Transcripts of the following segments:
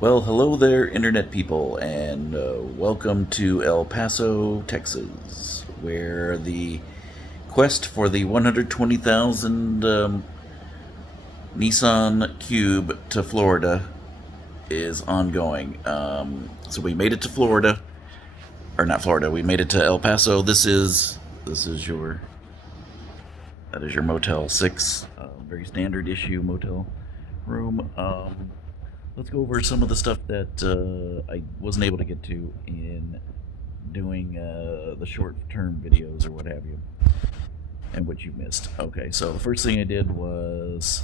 Well, hello there, Internet people, and welcome to El Paso, Texas, where the quest for the 120,000 Nissan Cube to Florida is ongoing. So we made it to Florida, or not Florida. We made it to El Paso. This is your that is your Motel 6, very standard issue motel room. Let's go over some of the stuff that I wasn't able to get to in doing the short term videos or what have you, and what you missed. Okay, so the first thing I did was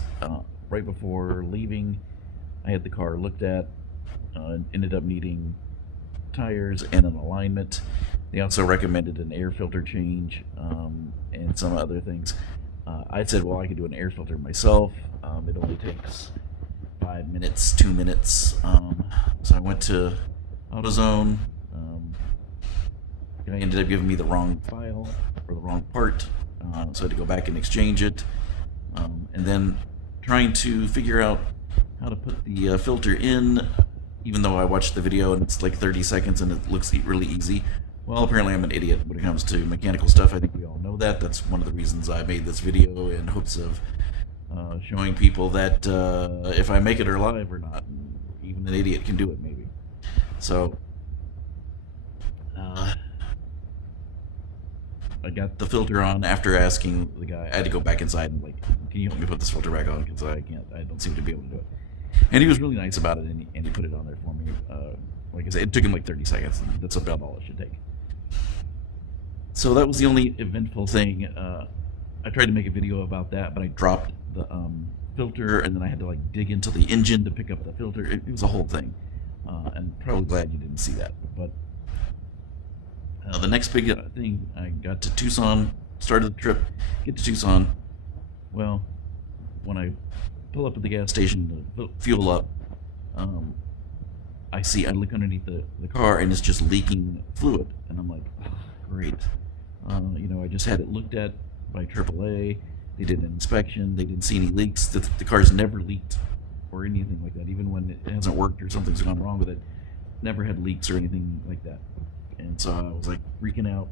right before leaving, I had the car looked at, ended up needing tires and an alignment. They also recommended an air filter change and some other things. I said, well, I could do an air filter myself. It only takes 5 minutes, 2 minutes. So I went to AutoZone. Guy ended up giving me the wrong file or the wrong part, so I had to go back and exchange it. And then trying to figure out how to put the filter in, even though I watched the video and it's like 30 seconds and it looks really easy. Well, apparently I'm an idiot when it comes to mechanical stuff. I think we all know that. That's one of the reasons I made this video, in hopes of showing people that if I make it alive or not, even an idiot can do it, maybe. So uh, I got the filter on after asking the guy. I had to go back inside and like, can you help me put this filter back on, because I can't. I don't seem to be able to do it. And he was really nice about it, and he put it on there for me. Like I said, it took him like 30 seconds. And that's about all it should take. So that was the only eventful thing. I tried to make a video about that, but I dropped the filter, and then I had to like dig into the engine to pick up the filter. It was a whole thing, and probably glad you didn't see that. But the next big thing, I got to Tucson, started the trip, get to Tucson. Well, when I pull up at the gas station to fuel up, um, I look underneath the car and it's just leaking fluid, and I'm like, oh, great. I just had it looked at by AAA. They did an inspection. They didn't see any leaks. The car's never leaked or anything like that. Even when it hasn't worked or something's gone wrong with it, never had leaks or anything like that. And so I was like freaking out.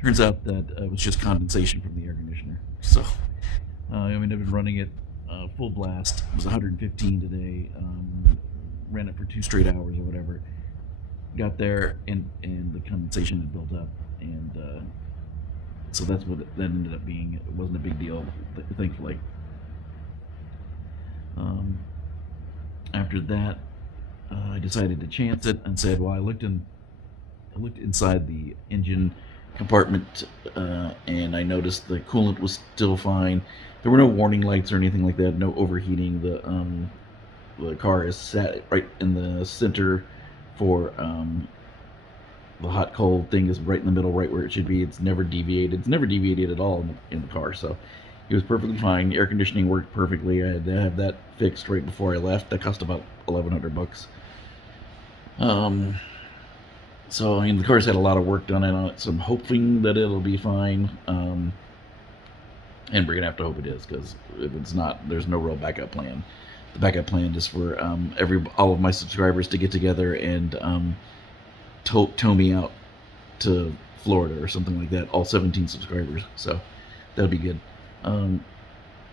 Turns out that it was just condensation from the air conditioner. So I've been running it full blast. It was 115 today. Ran it for 2 straight hours or whatever. Got there, and the condensation had built up, and so that's what that ended up being. It wasn't a big deal, thankfully. Um, After that, I decided to chance it and said, well, I looked inside the engine compartment, and I noticed the coolant was still fine. There were no warning lights or anything like that. No overheating. The car is sat right in the center for the hot cold thing is right in the middle, right where it should be. It's never deviated. It's never deviated at all in the car. So it was perfectly fine. The air conditioning worked perfectly. I had to have that fixed right before I left. That cost about $1,100. Um, so the car's had a lot of work done on it, so I'm hoping that it'll be fine. And we're gonna have to hope it is, because if it's not, there's no real backup plan. The backup plan is for all of my subscribers to get together and tow me out to Florida or something like that. All 17 subscribers, so that'll be good. Um,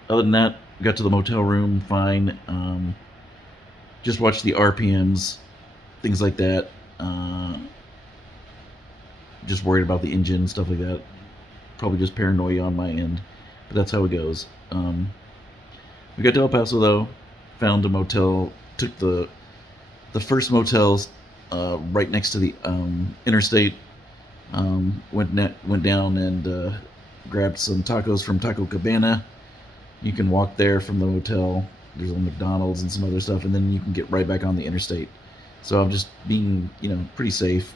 Other than that, got to the motel room fine. Just watched the RPMs, things like that. Just worried about the engine, stuff like that. Probably just paranoia on my end, but that's how it goes. We got to El Paso though, found a motel, took the first motels right next to the interstate. Went down and grabbed some tacos from Taco Cabana. You can walk there from the hotel. There's a McDonald's and some other stuff, and then you can get right back on the interstate. So I'm just being, pretty safe,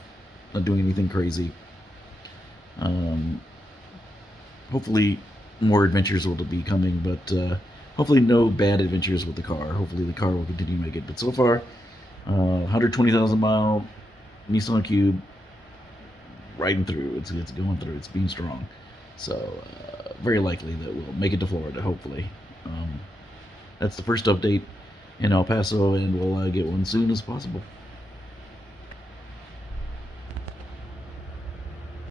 not doing anything crazy. Um, Hopefully, more adventures will be coming, but hopefully no bad adventures with the car. Hopefully the car will continue to make it. But so far, 120,000 mile Nissan Cube, riding through. It's going through. It's being strong. So very likely that we'll make it to Florida. Hopefully, that's the first update. in El Paso, and we'll get one soon as possible.